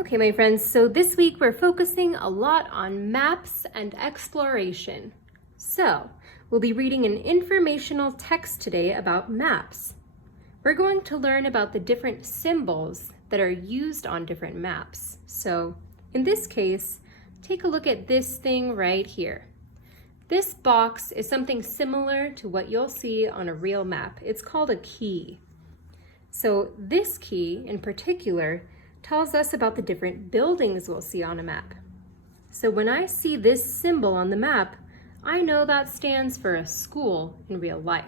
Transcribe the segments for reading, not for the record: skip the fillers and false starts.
Okay, my friends, so this week we're focusing a lot on maps and exploration. So, we'll be reading an informational text today about maps. We're going to learn about the different symbols that are used on different maps. So, in this case, take a look at this thing right here. This box is something similar to what you'll see on a real map. It's called a key. So this key in particular tells us about the different buildings we'll see on a map. So when I see this symbol on the map, I know that stands for a school in real life.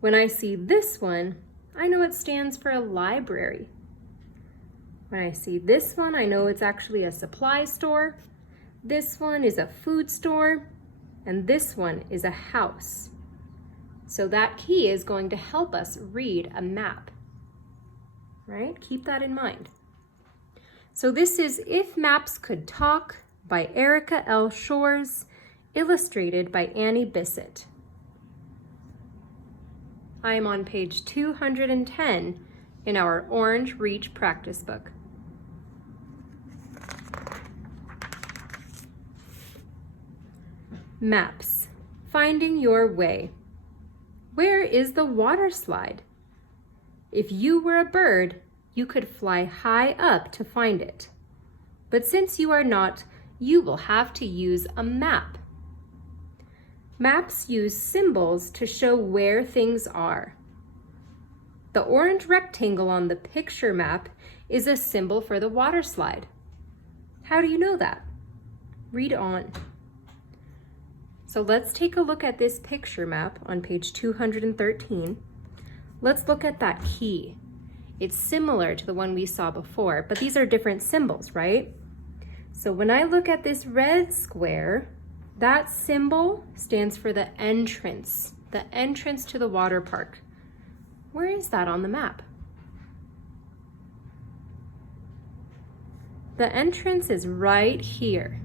When I see this one, I know it stands for a library. When I see this one, I know it's actually a supply store. This one is a food store, and this one is a house. So that key is going to help us read a map, right? Keep that in mind. So this is If Maps Could Talk by Erica L. Shores, illustrated by Annie Bissett. I am on page 210 in our Orange Reach practice book. Maps, finding your way. Where is the water slide? If you were a bird, you could fly high up to find it. But since you are not, you will have to use a map. Maps use symbols to show where things are. The orange rectangle on the picture map is a symbol for the water slide. How do you know that? Read on. So let's take a look at this picture map on page 213. Let's look at that key. It's similar to the one we saw before, but these are different symbols, right? So when I look at this red square, that symbol stands for the entrance to the water park. Where is that on the map? The entrance is right here.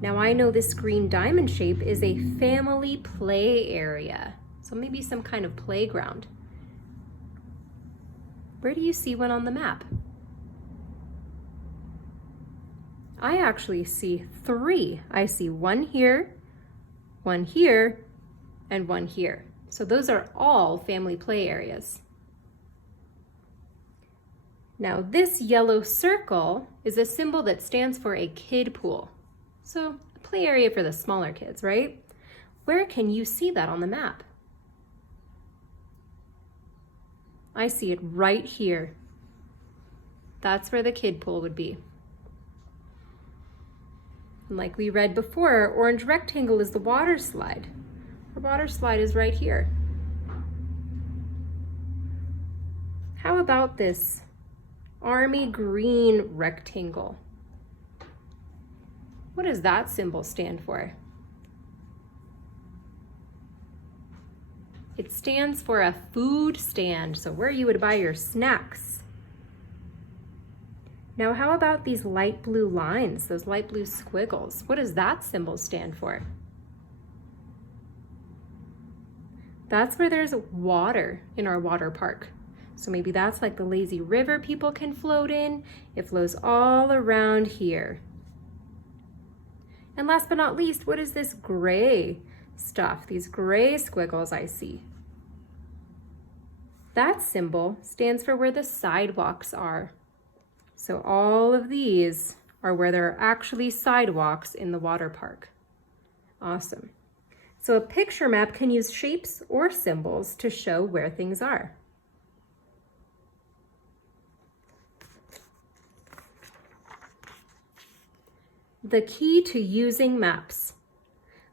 Now I know this green diamond shape is a family play area, so maybe some kind of playground. Where do you see one on the map? I actually see 3. I see one here, and one here. So those are all family play areas. Now this yellow circle is a symbol that stands for a kid pool. So a play area for the smaller kids, right? Where can you see that on the map? I see it right here. That's where the kid pool would be. And like we read before, our orange rectangle is the water slide. Our water slide is right here. How about this army green rectangle? What does that symbol stand for? It stands for a food stand, so where you would buy your snacks. Now, how about these light blue lines, those light blue squiggles? What does that symbol stand for? That's where there's water in our water park. So maybe that's like the lazy river people can float in. It flows all around here. And last but not least, what is this gray stuff, these gray squiggles I see? That symbol stands for where the sidewalks are. So all of these are where there are actually sidewalks in the water park. Awesome. So a picture map can use shapes or symbols to show where things are. The key to using maps.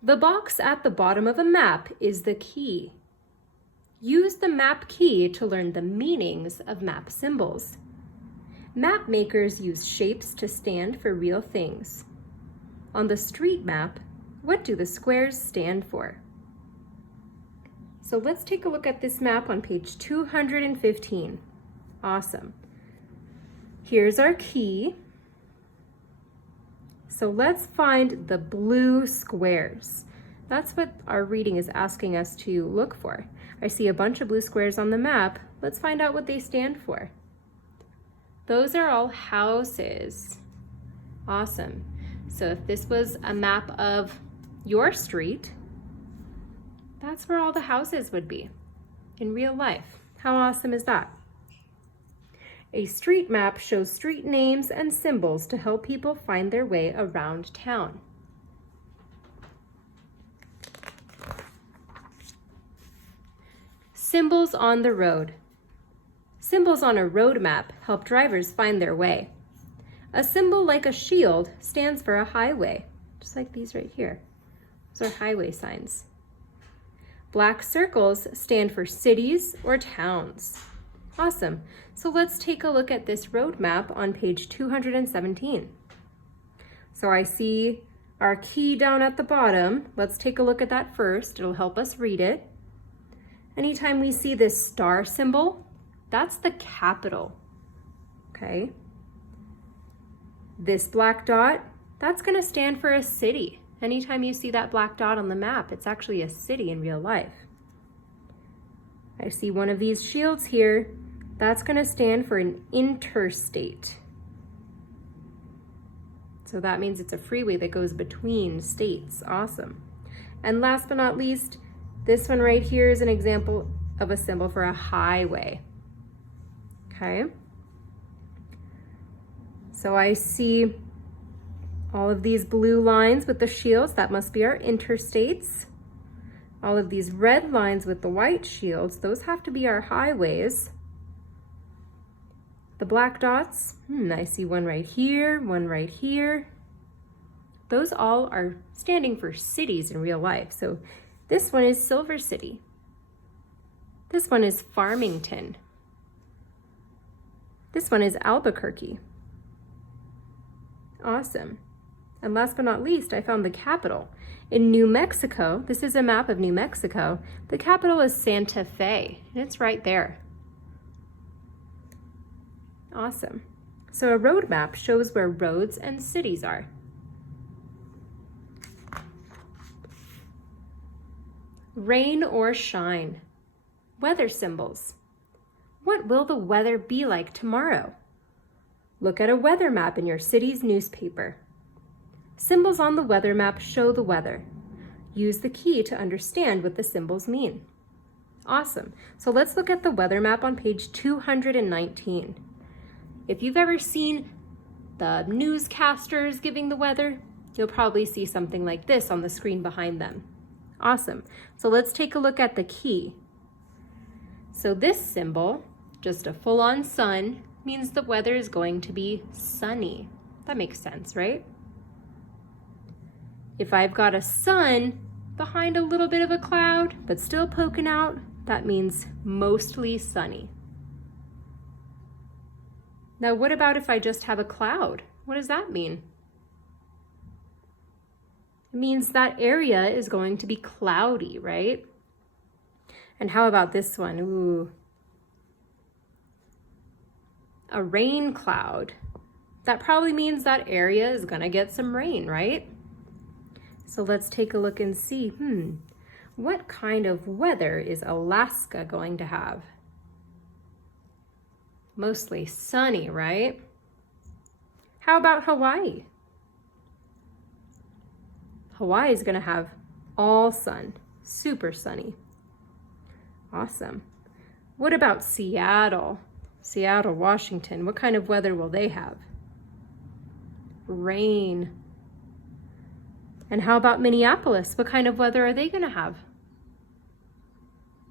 The box at the bottom of a map is the key. Use the map key to learn the meanings of map symbols. Map makers use shapes to stand for real things. On the street map, what do the squares stand for? So let's take a look at this map on page 215. Awesome. Here's our key. So let's find the blue squares. That's what our reading is asking us to look for. I see a bunch of blue squares on the map. Let's find out what they stand for. Those are all houses. Awesome. So if this was a map of your street, that's where all the houses would be in real life. How awesome is that? A street map shows street names and symbols to help people find their way around town. Symbols on the road. Symbols on a road map help drivers find their way. A symbol like a shield stands for a highway, just like these right here. Those are highway signs. Black circles stand for cities or towns. Awesome. So let's take a look at this road map on page 217. So I see our key down at the bottom. Let's take a look at that first. It'll help us read it. Anytime we see this star symbol, that's the capital. Okay. This black dot, that's going to stand for a city. Anytime you see that black dot on the map, it's actually a city in real life. I see one of these shields here. That's going to stand for an interstate. So that means it's a freeway that goes between states. Awesome. And last but not least, this one right here is an example of a symbol for a highway. Okay. So I see all of these blue lines with the shields. That must be our interstates. All of these red lines with the white shields, those have to be our highways. The black dots, I see one right here, one right here. Those all are standing for cities in real life. So this one is Silver City. This one is Farmington. This one is Albuquerque. Awesome. And last but not least, I found the capital. In New Mexico, this is a map of New Mexico, the capital is Santa Fe, and it's right there. Awesome. So a road map shows where roads and cities are. Rain or shine. Weather symbols. What will the weather be like tomorrow? Look at a weather map in your city's newspaper. Symbols on the weather map show the weather. Use the key to understand what the symbols mean. Awesome. So let's look at the weather map on page 219. If you've ever seen the newscasters giving the weather, you'll probably see something like this on the screen behind them. Awesome. So let's take a look at the key. So this symbol, just a full-on sun, means the weather is going to be sunny. That makes sense, right? If I've got a sun behind a little bit of a cloud, but still poking out, that means mostly sunny. Now, what about if I just have a cloud? What does that mean? It means that area is going to be cloudy, right? And how about this one? Ooh. A rain cloud. That probably means that area is going to get some rain, right? So let's take a look and see, what kind of weather is Alaska going to have? Mostly sunny, right? How about Hawaii? Hawaii is going to have all sun, super sunny. Awesome. What about Seattle? Seattle, Washington, what kind of weather will they have? Rain. And how about Minneapolis? What kind of weather are they going to have?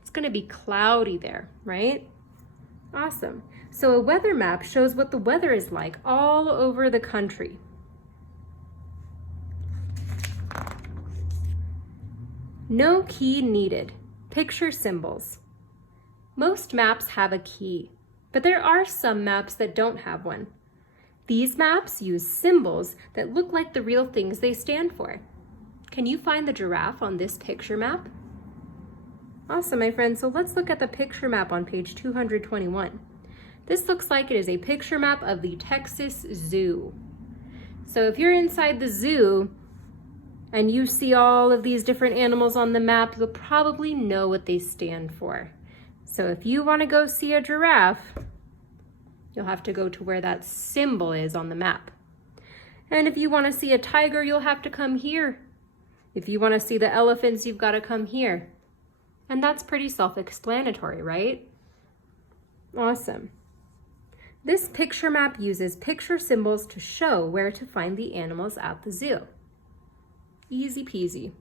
It's going to be cloudy there, right? Awesome. So a weather map shows what the weather is like all over the country. No key needed. Picture symbols. Most maps have a key, but there are some maps that don't have one. These maps use symbols that look like the real things they stand for. Can you find the giraffe on this picture map? Awesome, my friends. So let's look at the picture map on page 221. This looks like it is a picture map of the Texas Zoo. So if you're inside the zoo and you see all of these different animals on the map, you'll probably know what they stand for. So if you want to go see a giraffe, You'll have to go to where that symbol is on the map. And if you want to see a tiger, you'll have to come here. If you want to see the elephants, you've got to come here. And that's pretty self-explanatory, right? Awesome. This picture map uses picture symbols to show where to find the animals at the zoo. Easy peasy.